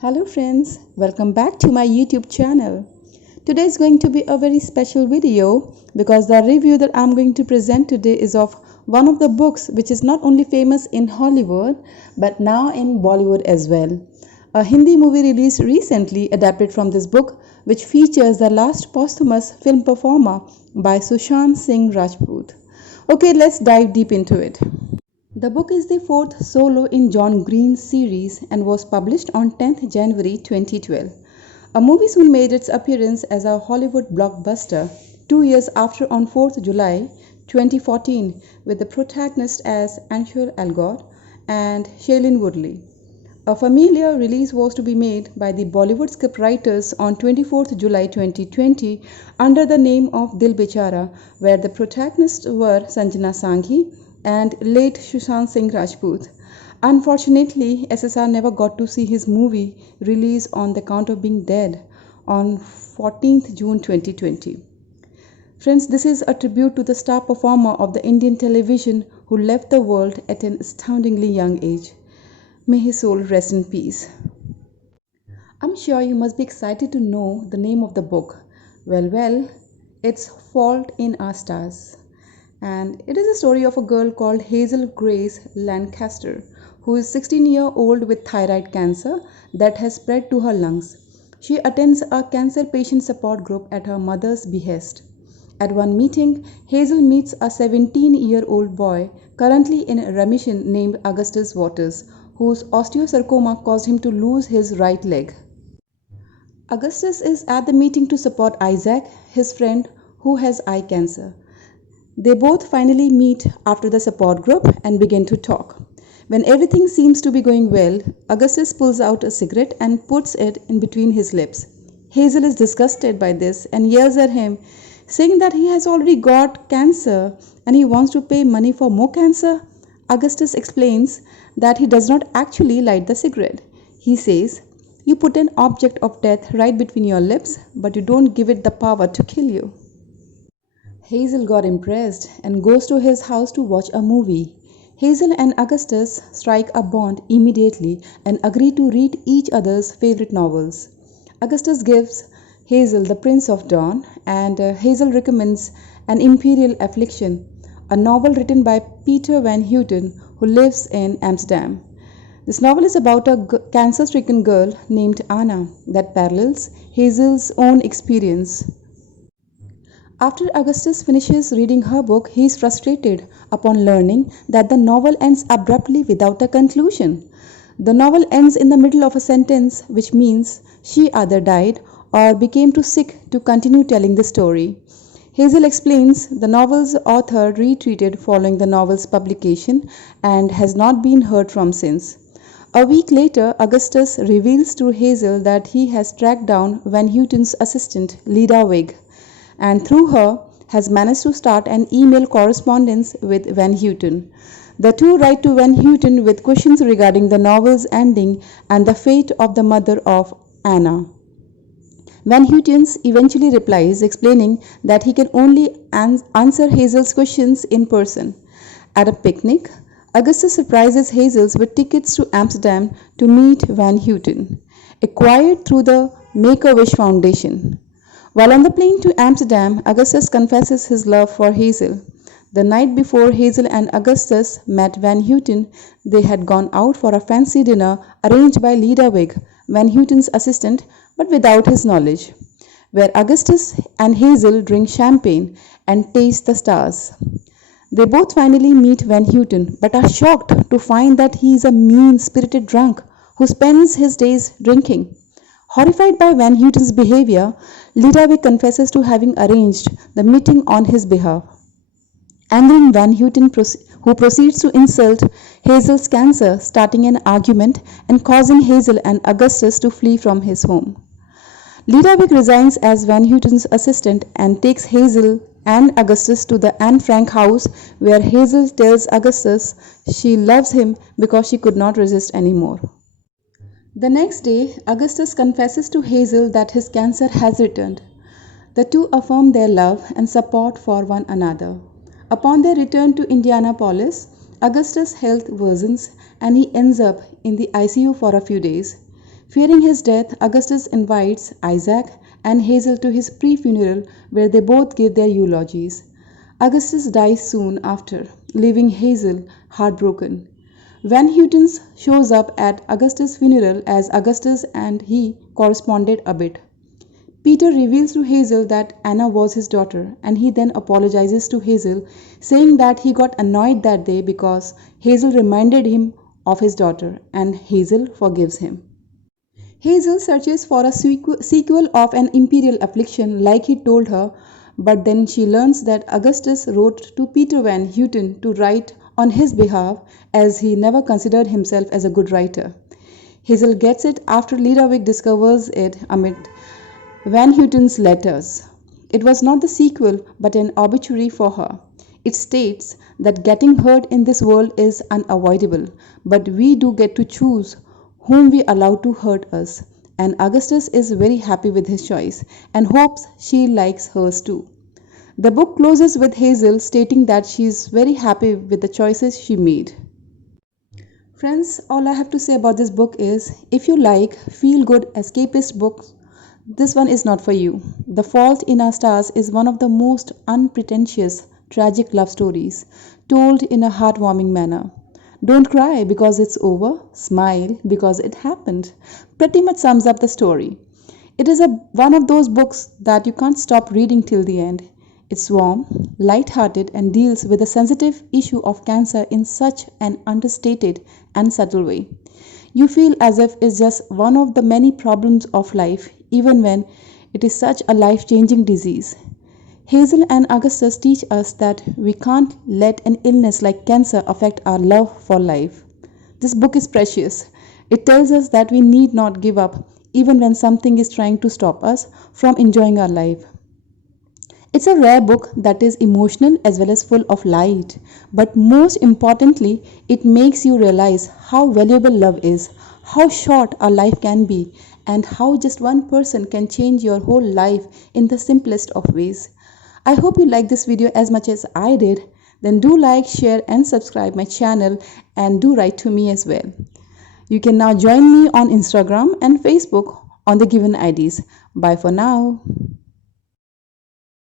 Hello friends, welcome back to my YouTube channel. Today is going to be a very special video because the review that I'm going to present today is of one of the books which is not only famous in Hollywood but now in Bollywood as well. A Hindi movie released recently adapted from this book which features the last posthumous film performer by Sushant Singh Rajput. Okay, let's dive deep into it. The book is the fourth solo in John Green's series and was published on 10th January 2012. A movie soon made its appearance as a Hollywood blockbuster 2 years after on 4th July 2014 with the protagonist as Ansel Elgort and Shailene Woodley. A familiar release was to be made by the Bollywood scriptwriters on 24th July 2020 under the name of Dil Bechara, where the protagonists were Sanjana Sanghi and late Sushant Singh Rajput. Unfortunately, SSR never got to see his movie release on the count of being dead on 14th June 2020. Friends, this is a tribute to the star performer of the Indian television who left the world at an astoundingly young age. May his soul rest in peace. I'm sure you must be excited to know the name of the book. Well, it's Fault in Our Stars. And it is a story of a girl called Hazel Grace Lancaster, who is 16-year-old with thyroid cancer that has spread to her lungs. She attends a cancer patient support group at her mother's behest. At one meeting, Hazel meets a 17-year-old boy currently in remission named Augustus Waters, whose osteosarcoma caused him to lose his right leg. Augustus is at the meeting to support Isaac, his friend, who has eye cancer. They both finally meet after the support group and begin to talk. When everything seems to be going well, Augustus pulls out a cigarette and puts it in between his lips. Hazel is disgusted by this and yells at him, saying that he has already got cancer and he wants to pay money for more cancer. Augustus explains that he does not actually light the cigarette. He says, "You put an object of death right between your lips, but you don't give it the power to kill you." Hazel got impressed and goes to his house to watch a movie. Hazel and Augustus strike a bond immediately and agree to read each other's favorite novels. Augustus gives Hazel The Prince of Dawn and Hazel recommends An Imperial Affliction, a novel written by Peter Van Houten who lives in Amsterdam. This novel is about a cancer-stricken girl named Anna that parallels Hazel's own experience. After Augustus finishes reading her book, he is frustrated upon learning that the novel ends abruptly without a conclusion. The novel ends in the middle of a sentence, which means she either died or became too sick to continue telling the story. Hazel explains the novel's author retreated following the novel's publication and has not been heard from since. A week later, Augustus reveals to Hazel that he has tracked down Van Houten's assistant, Lida Wig, and through her has managed to start an email correspondence with Van Houten. The two write to Van Houten with questions regarding the novel's ending and the fate of the mother of Anna. Van Houten eventually replies, explaining that he can only answer Hazel's questions in person. At a picnic, Augustus surprises Hazel with tickets to Amsterdam to meet Van Houten, acquired through the Make-A-Wish Foundation. While on the plane to Amsterdam, Augustus confesses his love for Hazel. The night before Hazel and Augustus met Van Houten, they had gone out for a fancy dinner arranged by Lida Wig, Van Houten's assistant, but without his knowledge, where Augustus and Hazel drink champagne and taste the stars. They both finally meet Van Houten, but are shocked to find that he is a mean-spirited drunk who spends his days drinking. Horrified by Van Houten's behavior, Lida Wig confesses to having arranged the meeting on his behalf. Angering Van Houten, who proceeds to insult Hazel's cancer, starting an argument and causing Hazel and Augustus to flee from his home. Lida Wig resigns as Van Houten's assistant and takes Hazel and Augustus to the Anne Frank house, where Hazel tells Augustus she loves him because she could not resist anymore. The next day, Augustus confesses to Hazel that his cancer has returned. The two affirm their love and support for one another. Upon their return to Indianapolis, Augustus' health worsens and he ends up in the ICU for a few days. Fearing his death, Augustus invites Isaac and Hazel to his pre-funeral where they both give their eulogies. Augustus dies soon after, leaving Hazel heartbroken. Van Houten shows up at Augustus' funeral as Augustus and he corresponded a bit. Peter reveals to Hazel that Anna was his daughter, and he then apologizes to Hazel, saying that he got annoyed that day because Hazel reminded him of his daughter, and Hazel forgives him. Hazel searches for a sequel of An Imperial Affliction like he told her, but then she learns that Augustus wrote to Peter Van Houten to write on his behalf as he never considered himself as a good writer. Hazel gets it after Ledawig discovers it amid Van Houten's letters. It was not the sequel but an obituary for her. It states that getting hurt in this world is unavoidable, but we do get to choose whom we allow to hurt us. And Augustus is very happy with his choice and hopes she likes hers too. The book closes with Hazel stating that she is very happy with the choices she made. Friends, all I have to say about this book is if you like feel good escapist books, this one is not for you. The Fault in Our Stars is one of the most unpretentious tragic love stories told in a heartwarming manner. Don't cry because it's over, smile because it happened. Pretty much sums up the story. It is one of those books that you can't stop reading till the end. It's warm, light-hearted and deals with the sensitive issue of cancer in such an understated and subtle way. You feel as if it's just one of the many problems of life, even when it is such a life-changing disease. Hazel and Augustus teach us that we can't let an illness like cancer affect our love for life. This book is precious. It tells us that we need not give up even when something is trying to stop us from enjoying our life. It's a rare book that is emotional as well as full of light, but most importantly, it makes you realize how valuable love is, how short our life can be, and how just one person can change your whole life in the simplest of ways. I hope you like this video as much as I did. Then do like, share and subscribe my channel and do write to me as well. You can now join me on Instagram and Facebook on the given IDs. Bye for now.